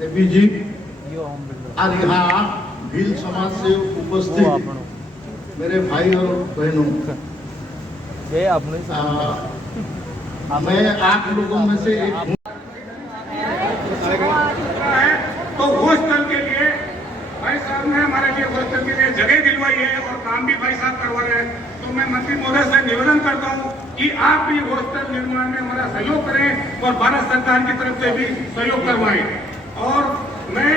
देवी जी आज यहाँ भील समाज से उपस्थित मेरे भाई और बहनों, मैं आप लोगों में से एक हूँ। तो हॉस्टल के लिए भाई साहब ने हमारे लिए हॉस्टल के लिए जगह दिलवाई है और काम भी भाई साहब करवा रहे हैं। तो मैं मंत्री महोदय से निवेदन करता हूँ कि आप भी हॉस्टल निर्माण में हमारा सहयोग करें और भारत सरकार की तरफ से भी सहयोग करवाएं। और मैं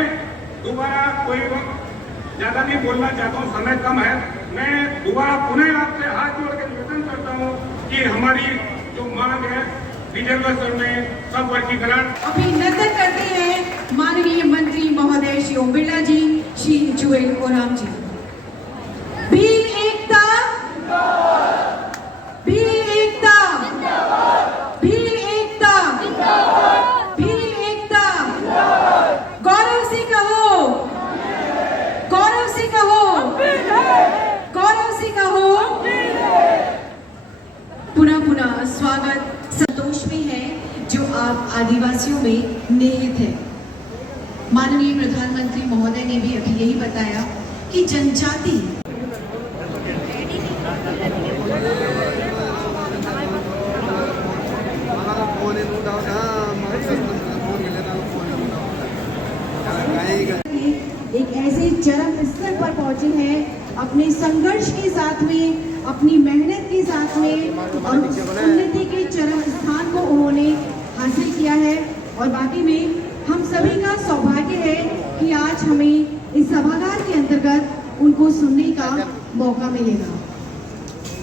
दोबारा कोई ज्यादा नहीं बोलना चाहता हूँ, समय कम है। मैं दोबारा पुनः आपसे हाथ जोड़ के निवेदन करता हूँ कि हमारी जो मांग है रिजर्वेशन में सब वर्गीकरण। अभिनंदन करते हैं माननीय मंत्री महोदय श्री ओम बिरला जी, श्री जुएल ओराम जी। भील एकता, भील एकता, भील एकता, भील एकता। गौरव से कहो, गौरव से कहो, गौरव से कहो। पुनः पुनः स्वागत संतोष में है जो आप आदिवासियों में निहित है। माननीय प्रधानमंत्री महोदय ने भी अभी यही बताया कि जनजाति एक ऐसे चरम स्तर पर पहुंचे हैं अपने संघर्ष के साथ में, अपनी मेहनत के साथ में, और उन्नति के चरम स्थान को उन्होंने हासिल किया है। और बाकी में हम सभी का सौभाग्य है कि आज हमें इस सभागार के अंतर्गत उनको सुनने का मौका मिलेगा।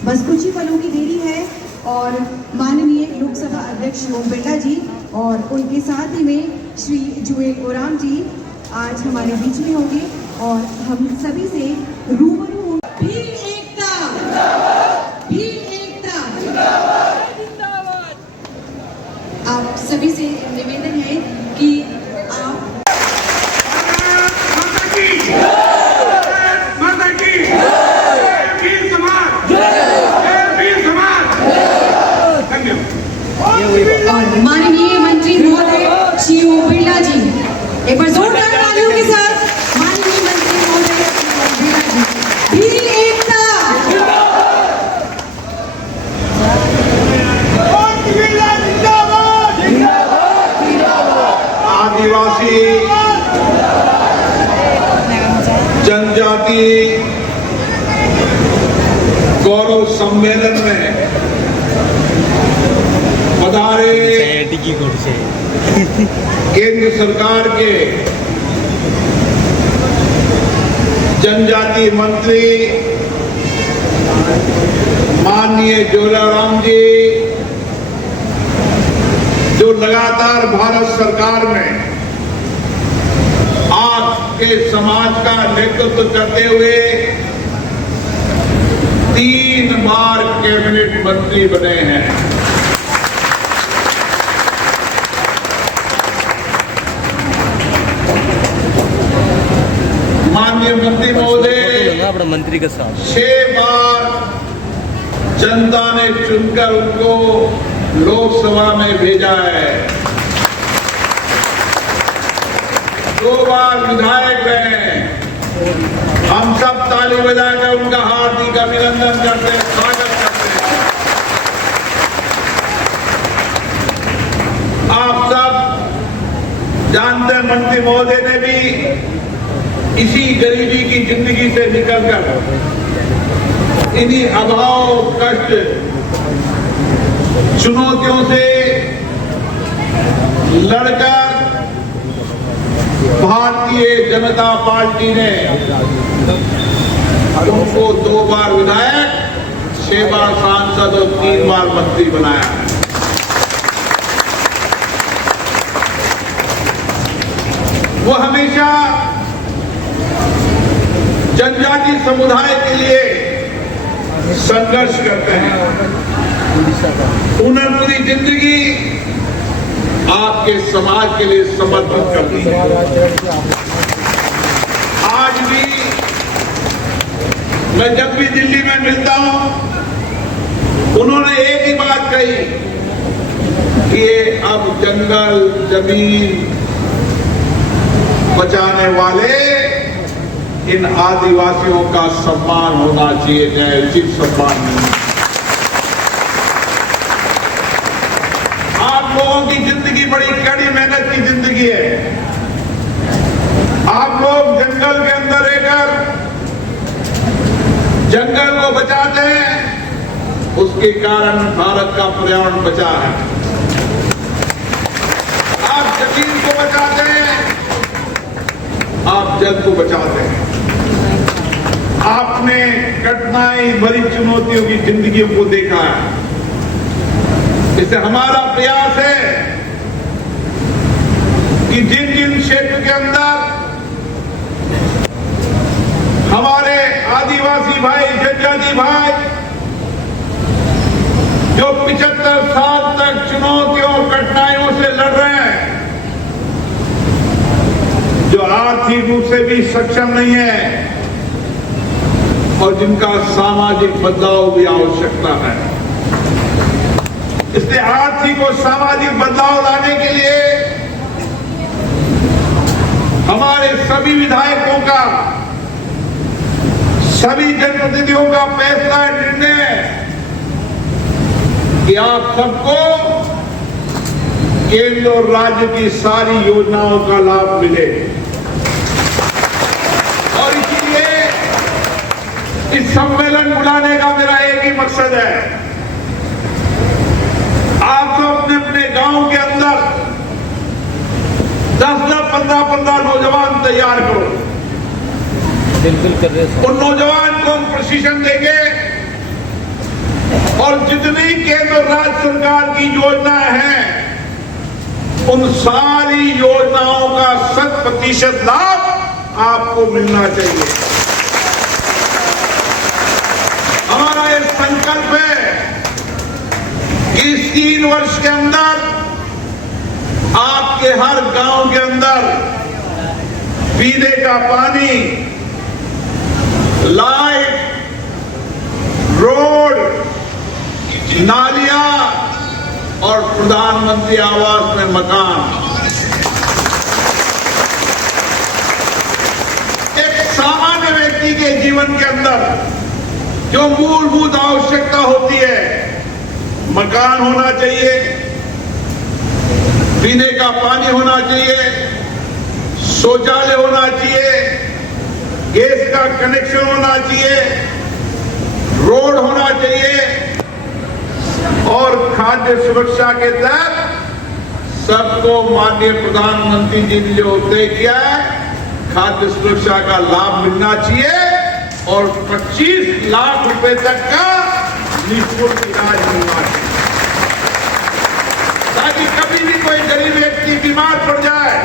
बस कुछ ही पलों की देरी है और माननीय लोकसभा अध्यक्ष ओम बिरला जी और उनके साथ ही में श्री जुएल ओराम जी आज हमारे बीच में होंगे और हम सभी से रूबरू होंगे। भील एकता, भील एकता। आप सभी से निवेदन है कि आप और माननीय मंत्री महोदय श्री ओम बिरला जी, एक बार जोरदार तालियों के साथ माननीय मंत्री महोदय श्री ओम बिरला जी। भील एकता, आदिवासी जनजाति गौरव सम्मेलन में पधारे केंद्र सरकार के जनजाति मंत्री माननीय जुएल ओराम जी, जो लगातार भारत सरकार में आपके समाज का नेतृत्व करते हुए 3 बार कैबिनेट मंत्री बने हैं। माननीय मंत्री महोदय मंत्री के साथ 6 बार जनता ने चुनकर उनको लोकसभा में भेजा है। 2 बार विधायक रहे। हम सब ताली बजाकर उनका हार्दिक अभिनंदन करते हैं, स्वागत करते हैं। आप सब जानते हैं मंत्री महोदय ने भी इसी गरीबी की जिंदगी से निकलकर, इन्हीं अभाव कष्ट चुनौतियों से लड़कर भारतीय जनता पार्टी ने उनको 2 बार विधायक, 6 बार सांसद और 3 बार मंत्री बनाया है। वो हमेशा जनजाति समुदाय के लिए संघर्ष करते हैं। उन्हें पूरी जिंदगी आपके समाज के लिए समर्पित कर दी है। आज भी मैं जब भी दिल्ली में मिलता हूं, उन्होंने एक ही बात कही कि ये अब जंगल जमीन बचाने वाले इन आदिवासियों का सम्मान होना चाहिए, न्यायोचित सम्मान नहीं। आप लोगों की जिंदगी बड़ी कड़ी मेहनत की जिंदगी है। आप लोग जंगल के अंदर रहकर जंगल को बचाते हैं, उसके कारण भारत का पर्यावरण बचा है। आप जमीन को बचाते हैं, आप जल को बचाते हैं। आपने कठिनाई भरी चुनौतियों की जिंदगियों को देखा है। इससे हमारा प्रयास है कि जिन जिन क्षेत्र के अंदर हमारे आदिवासी भाई, जनजाति भाई जो 75 साल तक चुनौतियों, कठिनाइयों से लड़ रहे हैं, जो आर्थिक रूप से भी सक्षम नहीं है और जिनका सामाजिक बदलाव भी आवश्यकता है। इसलिए आर्थिक और सामाजिक बदलाव लाने के लिए हमारे सभी विधायकों का, सभी जनप्रतिनिधियों का फैसला, निर्णय कि आप सबको केंद्र और राज्य की सारी योजनाओं का लाभ मिले। और इसीलिए इस सम्मेलन बुलाने का मेरा एक ही मकसद है, आप तो अपने अपने गांव के अंदर 10-10, 15-15 नौजवान तैयार करो। बिल्कुल कर रहे हैं। उन नौजवान को हम प्रशिक्षण देंगे और जितनी केंद्र और राज्य सरकार की योजनाएं हैं, उन सारी योजनाओं का 100% लाभ आपको मिलना चाहिए। हमारा ये संकल्प है कि इस 3 वर्ष के अंदर आपके हर गांव के अंदर पीने का पानी, लाइट, रोड, नालियां और प्रधानमंत्री आवास में मकान, एक सामान्य व्यक्ति के जीवन के अंदर जो मूलभूत आवश्यकता होती है, मकान होना चाहिए, पीने का पानी होना चाहिए, शौचालय होना चाहिए, गैस का कनेक्शन होना चाहिए, रोड होना चाहिए और खाद्य सुरक्षा के तहत सबको माननीय प्रधानमंत्री जी ने जो तय किया है, खाद्य सुरक्षा का लाभ मिलना चाहिए और 25 लाख रुपए तक का निःशुल्क इलाज मिलना चाहिए, ताकि कभी भी कोई गरीब व्यक्ति बीमार पड़ जाए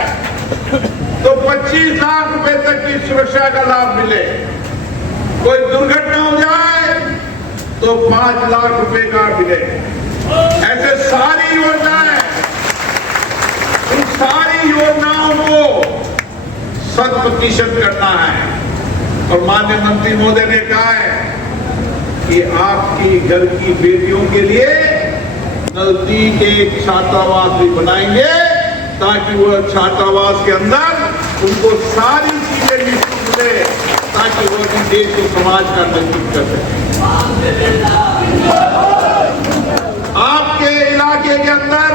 तो 25 लाख रुपए तक की सुरक्षा का लाभ मिले। कोई दुर्घटना हो जाए तो 5 लाख रुपए का मिले। ऐसे सारी योजनाएं, इन सारी योजनाओं को 100% करना है। और माननीय मंत्री महोदय ने कहा है कि आपकी घर की बेटियों के लिए नजदीक एक छात्रावास भी बनाएंगे, ताकि वो छात्रावास के अंदर उनको सारी चीजें निःशुल्क मिले, ताकि वो अपने देश और समाज का निर्माण कर सके। आपके इलाके के अंदर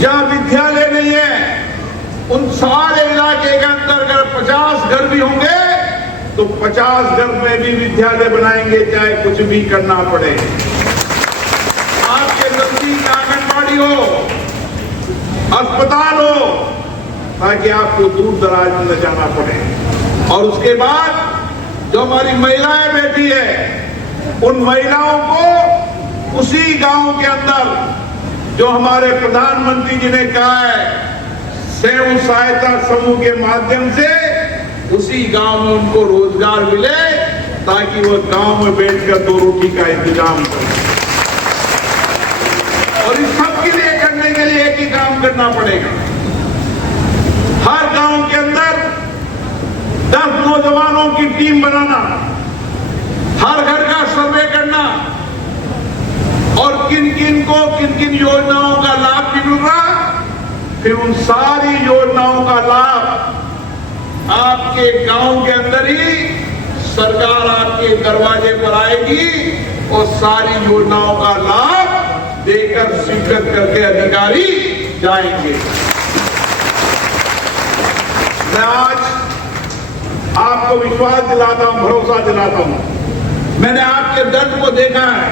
जहां विद्यालय नहीं है, उन सारे इलाके के अंदर अगर 50 घर भी होंगे तो 50 घर में भी विद्यालय बनाएंगे, चाहे कुछ भी करना पड़े। आपके नजदीक आंगनबाड़ी हो, अस्पताल हो, ताकि आपको दूर दराज में न जाना पड़े। और उसके बाद जो हमारी महिलाएं बैठी है, उन महिलाओं को उसी गांव के अंदर जो हमारे प्रधानमंत्री जी ने कहा है, स्वयं सहायता समूह के माध्यम से उसी गांव में उनको रोजगार मिले, ताकि वो गांव में बैठकर 2 रोटी का इंतजाम करें। और इस सब के लिए करने के लिए एक ही काम करना पड़ेगा। हर गांव के अंदर 10 नौजवानों की टीम बनाना, हर घर का सर्वे करना और किन किन योजनाओं का लाभ भी मिल रहा, फिर उन सारी योजनाओं का लाभ आपके गांव के अंदर ही सरकार आपके दरवाजे पर आएगी और सारी योजनाओं का लाभ देकर स्वीकृत करके अधिकारी जाएंगे। मैं आज आपको विश्वास दिलाता हूं, भरोसा दिलाता हूं। मैंने आपके दर्द को देखा है,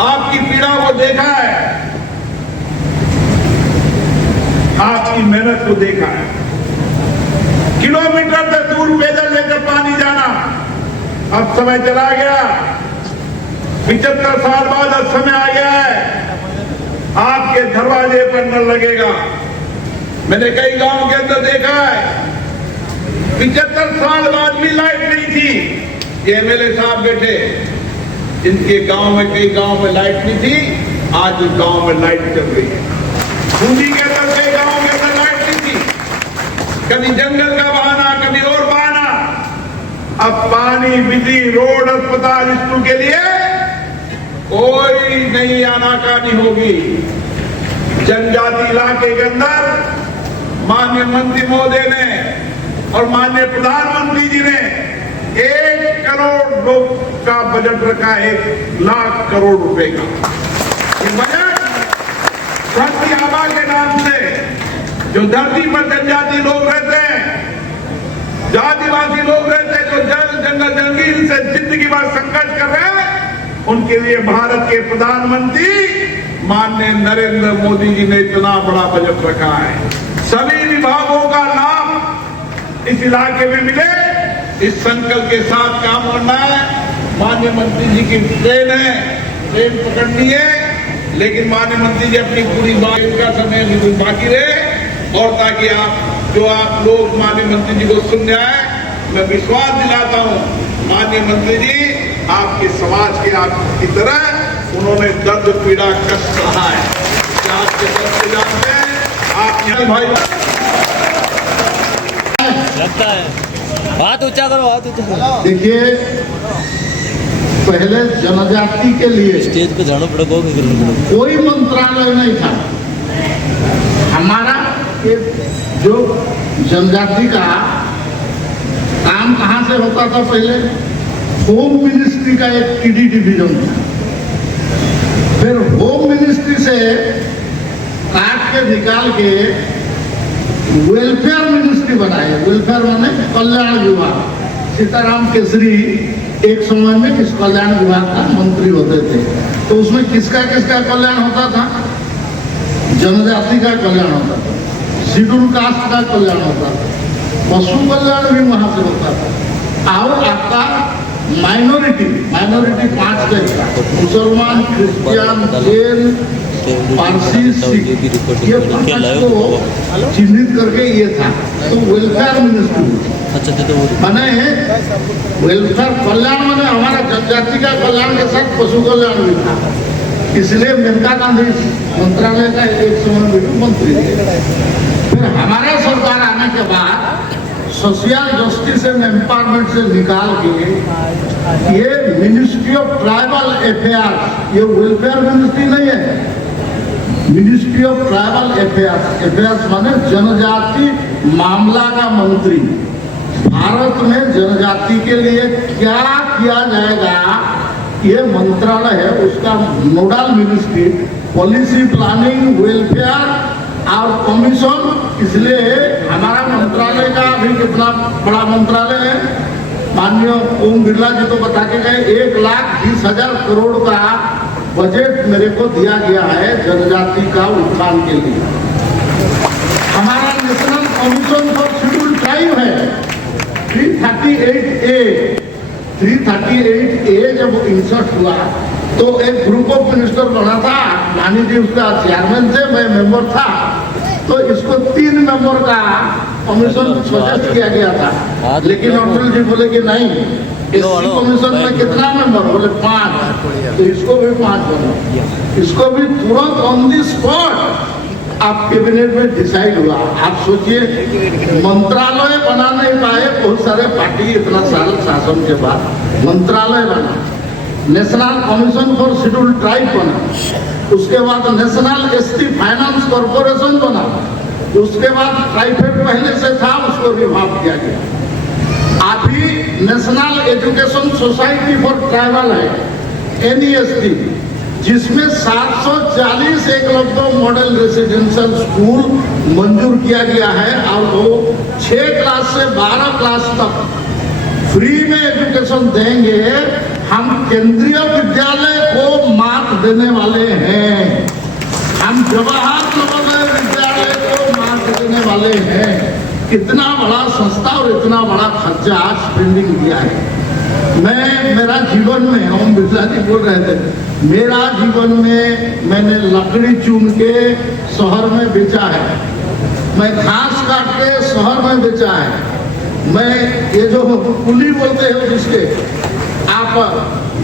आपकी पीड़ा को देखा है, आपकी मेहनत को देखा है। किलोमीटर से दूर पैदल लेकर पानी जाना अब समय चला गया। 75 साल बाद अब समय आ गया है, आपके दरवाजे पर नल लगेगा। मैंने कई गांव के अंदर देखा है 75 साल बाद भी लाइट नहीं थी। ये एमएलए साहब बैठे, इनके गांव में, कई गांव में लाइट नहीं थी, आज उस गांव में लाइट चल रही है। खूंटी के अंदर कई गांव के अंदर लाइट नहीं थी, कभी जंगल का बहाना, कभी और बहाना। अब पानी, बिजली, रोड, अस्पताल, स्कूल के लिए कोई नई आनाकानी होगी। जनजाति इलाके के अंदर माननीय मंत्री महोदय ने और माननीय प्रधानमंत्री जी ने 1 करोड़ लोग का बजट रखा है, 1 लाख करोड़ रुपए का। ये बजट धरती आबा के नाम से, जो धरती पर जनजाति लोग रहते हैं, जातिवासी लोग रहते हैं, जो जल, जंगल, जंगील से जिंदगी भर संघर्ष कर रहे हैं, उनके लिए भारत के प्रधानमंत्री माननीय नरेंद्र मोदी जी ने इतना बड़ा बजट रखा है। सभी विभागों का लाभ इस इलाके में मिले, इस संकल्प के साथ काम करना है। माननीय मंत्री जी की ट्रेन है, ट्रेन पकड़नी है, लेकिन माननीय मंत्री जी अपनी पूरी बात का समय बिल्कुल बाकी रहे, और ताकि आप लोग माननीय मंत्री जी को सुनने आए। मैं विश्वास दिलाता हूं माननीय मंत्री जी आपके समाज के आपकी तरह उन्होंने दर्द, पीड़ा, कष्ट सहा है। आपके दर्द से जानते हैं आप यहाँ भाई लगता है। बात ऊंचा करो, बात ऊंचा करो। देखिए, पहले जनजाति के लिए स्टेज पे झाड़ू पड़को कोई मंत्रालय नहीं था। हमारा जो जनजाति का काम कहाँ से होता था, पहले होम मिनिस्ट्री का एक टीडी डिवीजन था। फिर होम मिनिस्ट्री से काट के निकाल के वेलफेयर मिनिस्ट्री बनाए। वेलफेयर माने कल्याण विभाग। सीताराम केसरी एक समय में इस कल्याण विभाग का मंत्री होते थे। तो उसमें किसका किसका कल्याण होता था? जनजाति का कल्याण होता था, शेड्यूल कास्ट का कल्याण होता था, पशु कल्याण भी वहां से होता था। और आपका माइनॉरिटी 5 का, मुसलमान, क्रिश्चियन, जैन, पारसी, सिख, ये 5 को चिन्हित करके ये था। तो वेलफेयर मिनिस्ट्री माने वेलफेयर कल्याण माने हमारा जनजाति का कल्याण के साथ पशु कल्याण भी था। इसलिए मेनका गांधी मंत्रालय का एक समय में मंत्री थे। फिर हमारा सरकार आने के बाद सोशल जस्टिस एंड एम्पावरमेंट से निकाल के ये मिनिस्ट्री ऑफ ट्राइबल अफेयर्स, ये वेलफेयर मिनिस्ट्री नहीं है, मिनिस्ट्री ऑफ ट्राइबल अफेयर्स माने जनजाति मामला का मंत्री। भारत में जनजाति के लिए क्या किया जाएगा, ये मंत्रालय है, उसका nodal ministry, policy planning, welfare और कमीशन। इसलिए हमारा मंत्रालय का अभी कितना बड़ा मंत्रालय है, माननीय ओम बिरला जी तो बता के गए, 1,20,000 करोड़ का बजट मेरे को दिया गया है जनजाति का उत्थान के लिए। हमारा national commission for schedule tribe है 338A जब इंसर्ट हुआ तो एक ग्रुप ऑफ मिनिस्टर बना था, नानी जी उसका चेयरमैन थे, मैं मेंबर था। तो इसको 3 मेंबर का कमीशन सजेस्ट किया गया था, लेकिन अटल जी बोले कि नहीं, एससी कमीशन में कितना मेंबर, बोले 5, तो इसको भी 5 बनो। इसको भी तुरंत ऑन दी स्पॉट आप कैबिनेट में डिसाइड हुआ। आप सोचिए, मंत्रालय बना नहीं पाए बहुत सारे पार्टी, इतना साल शासन के बाद मंत्रालय बना, national commission for schedule tribe बना, उसके बाद नेशनल एसटी फाइनेंस कॉर्पोरेशन बना, उसके बाद टाइफाइड पहले से था, उसको रिवाइव किया गया। अभी national education society for tribal है, NEST, जिसमें 740 एकलव्य मॉडल रेसिडेंशियल स्कूल मंजूर किया गया है और वो 6 क्लास से 12 क्लास तक फ्री में एजुकेशन देंगे। हम केंद्रीय विद्यालय को मात देने वाले हैं, हम जवाहर नवोदय विद्यालय को मात देने वाले हैं। कितना बड़ा संस्था और इतना बड़ा खर्चा आज स्पेंडिंग किया है। मेरा जीवन में, ओम बिरला जी बोल रहे थे, मेरा जीवन में मैंने लकड़ी चुन के शहर में बेचा है, मैं घास काट के शहर में बेचा है, मैं ये जो कुली बोलते हो जिसके आप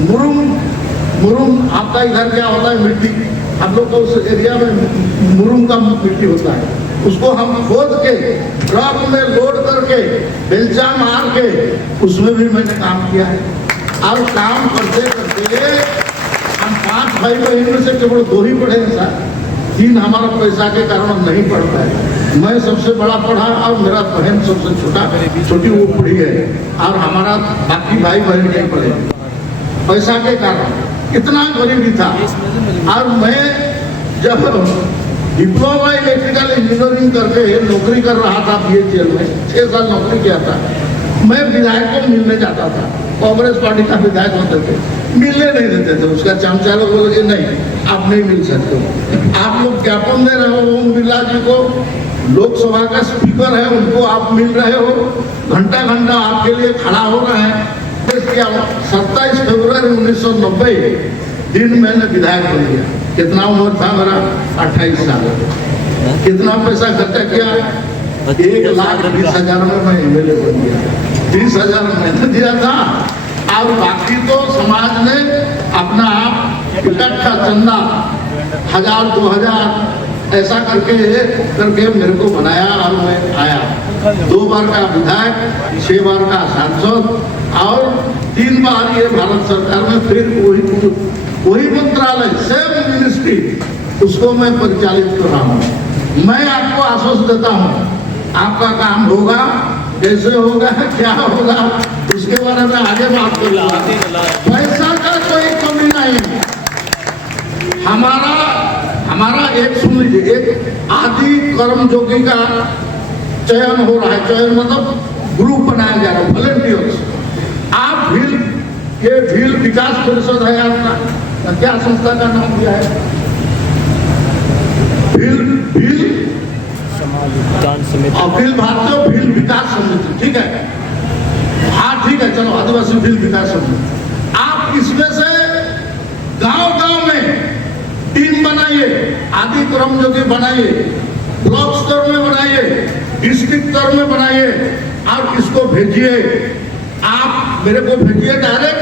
मुरुम आपका इधर क्या होता है, मिट्टी, हम लोग को उस एरिया में मुरुम का मिट्टी होता है, उसको हम खोद के ट्रक में लोड करके बेलचा मार के उसमें भी मैंने काम किया है। और काम करते करते हम 5 भाई बहन में से केवल 2 ही पढ़े हैं सर, 3 हमारा पैसा के कारण नहीं पढ़ पाए। मैं सबसे बड़ा पढ़ा और मेरा बहन सबसे छोटी वो पढ़ी है, और हमारा बाकी भाई बहन नहीं पढ़े पैसा के कारण। इतना गरीबी था। और मैं जब डिप्लोमा इलेक्ट्रिकल इंजीनियरिंग करके नौकरी कर रहा था BHEL में, 6 साल नौकरी किया था, मैं विधायक को मिलने जाता था, कांग्रेस पार्टी का विधायक होते थे, मिलने नहीं देते थे। उसका चमचा लोग बोले कि नहीं आप नहीं मिल सकते हो, आप लोग ज्ञापन दे रहे हो ओम बिरला जी को, लोकसभा का स्पीकर है उनको आप मिल रहे हो, घंटा घंटा आपके लिए खड़ा हो रहे हैं। 27 फरवरी 1990 दिन मैंने विधायक बन गया। कितना उम्र था मेरा? 28 साल। कितना पैसा खर्चा किया? 1,20,000 में मैं MLA बन गया। 30,000 मैंने दिया था और बाकी तो समाज ने अपना आप इकट्ठा चंदा 1,000 2,000 ऐसा करके मेरे को बनाया और मैं आया। 2 बार का विधायक, 6 बार का सांसद और 3 बार ये भारत सरकार में फिर वही मंत्रालय, सेम मिनिस्ट्री, उसको मैं परिचालित कर रहा हूँ। मैं आपको आश्वस्त देता हूँ आपका काम होगा, कैसे होगा, क्या होगा, उसके बारे में आगे बात करूंगा। पैसा का कोई कमी नहीं। हमारा एक सुन लीजिए, एक आदि कर्मयोगी का चयन हो रहा है। चयन मतलब ग्रुप बनाया जा रहा है, वॉलंटियर्स। आप भील विकास परिषद है आपका, क्या संस्था का नाम दिया है? भील अखिल भारतीय भील विकास समिति, ठीक है, हाँ ठीक है, चलो आदिवासी भील विकास समिति। आप इसमें से गांव में टीम बनाइए, आदि कर्मयोगी बनाइए, ब्लॉक स्तर में बनाइए, डिस्ट्रिक्ट स्तर में बनाइए और इसको भेजिए। आप मेरे को भेजिए, डायरेक्ट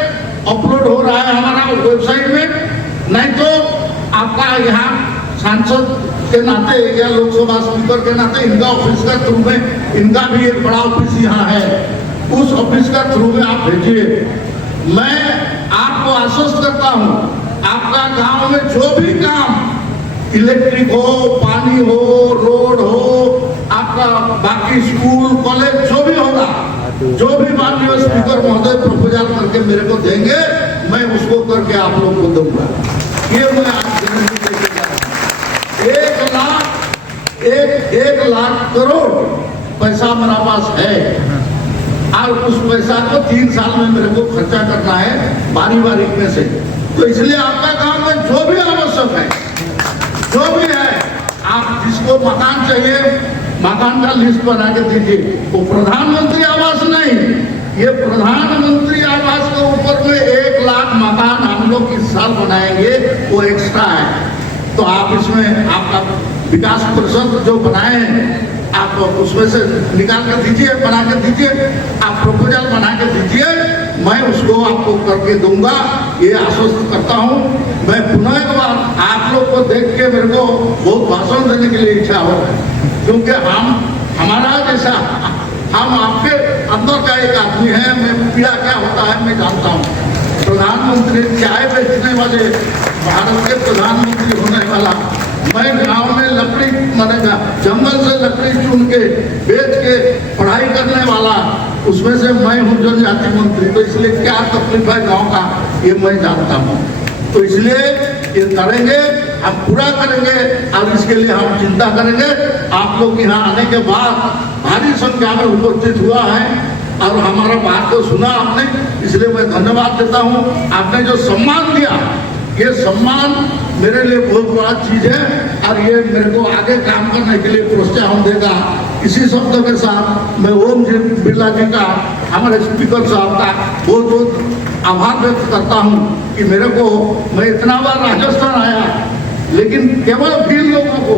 अपलोड हो रहा है हमारा वेबसाइट में। नहीं तो आपका यहाँ सांसद के नाते या लोकसभा स्पीकर के नाते इनका ऑफिस का थ्रू में, इनका भी एक बड़ा ऑफिस यहाँ है, उस ऑफिस का थ्रू में आप भेजिए। मैं आपको आश्वस्त करता हूँ, आपका गांव में जो भी काम, इलेक्ट्रिक हो, पानी हो, रोड हो, आपका बाकी स्कूल कॉलेज जो भी होगा, जो भी माननीय स्पीकर महोदय प्रपोजल करके मेरे को देंगे, मैं उसको करके आप लोग को दूंगा। ये मैं आज गारंटी देके जा रहा हूं। 1 लाख करोड़ पैसा मेरा पास है और उस पैसा को 3 साल में मेरे को खर्चा करना है बारी में से। तो इसलिए आपका काम में जो भी आवश्यक है, जो भी है, आप जिसको मकान चाहिए, मकान का लिस्ट बना के दीजिए। वो प्रधानमंत्री आवास नहीं, ये प्रधानमंत्री आवास के ऊपर में 1 लाख मकान हम लोग इस साल बनाएंगे, वो एक्स्ट्रा है। तो आप इसमें आपका विकास परिषद जो बनाए हैं, आप उसमें से निकाल कर दीजिए, बना के दीजिए, आप प्रपोजल बना के दीजिए, मैं उसको आपको करके दूंगा, ये आश्वस्त करता हूँ। मैं पुनः एक बार आप लोग को देख के मेरे को बहुत भाषण देने के लिए इच्छा हो, क्योंकि हमारा जैसा, हम आपके अंदर का एक आदमी है, मैं पीड़ा क्या होता है मैं जानता हूँ। प्रधानमंत्री, चाय बेचने वाले, भारत के प्रधानमंत्री होने वाला मैं गांव में लकड़ी मरेगा जंगल से लकड़ी चुन के बेच के पढ़ाई करने वाला, उसमें से मैं हूँ जनजाति मंत्री। तो इसलिए क्या तकलीफ है गांव का ये मैं जानता हूँ। तो इसलिए ये करेंगे, हम पूरा करेंगे और इसके लिए हम चिंता करेंगे। आप लोग यहाँ आने के बाद भारी संख्या में उपस्थित हुआ है और हमारा बात को सुना आपने, इसलिए मैं धन्यवाद देता हूँ। आपने जो सम्मान दिया, ये सम्मान मेरे लिए बहुत बड़ा चीज है और ये मेरे को आगे काम करने के लिए प्रोत्साहन देगा। इसी शब्दों के साथ मैं ओम जी बिरला जी का, हमारे स्पीकर साहब का बहुत बहुत आभार व्यक्त करता हूँ कि मेरे को, मैं इतना बार राजस्थान आया लेकिन केवल 20 लोगों को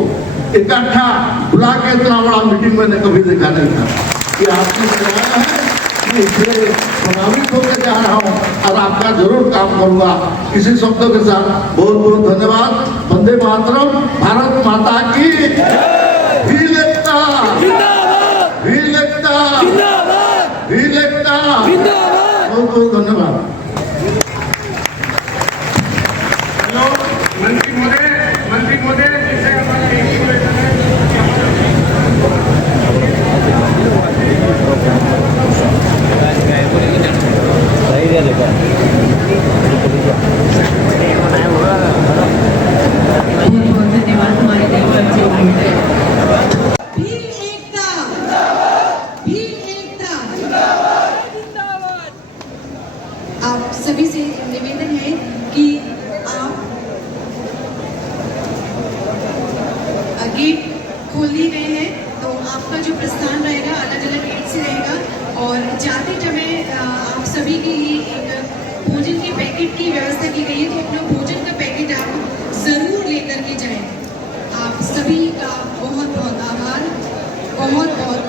इकट्ठा बुला के इतना बड़ा मीटिंग मैंने कभी देखा नहीं था। ये आपने करवाया है, मैं इसलिए प्रभावित होकर जा रहा हूँ और आपका जरूर काम करूंगा। इसी शब्दों के साथ बहुत बहुत धन्यवाद। वंदे मातरम। भारत माता की वीर एकता, वीर एकता, वीर एकता। बहुत बहुत धन्यवाद। हेलो मंत्री महोदय, जिसे हमारा सही है देखा बहुत धन्यवाद हमारे भील एकता, भील एकता। आप सभी से निवेदन है कि आप गेट खोल दिए गए हैं, तो आपका जो प्रस्थान रहेगा अलग अलग गेट से रहेगा और जाते समय आप सभी के लिए एक भोजन के पैकेट की व्यवस्था की गई है, तो अपना भोजन का पैकेट आप जरूर लेकर के जाएं। आप सभी का बहुत बहुत आभार, बहुत बहुत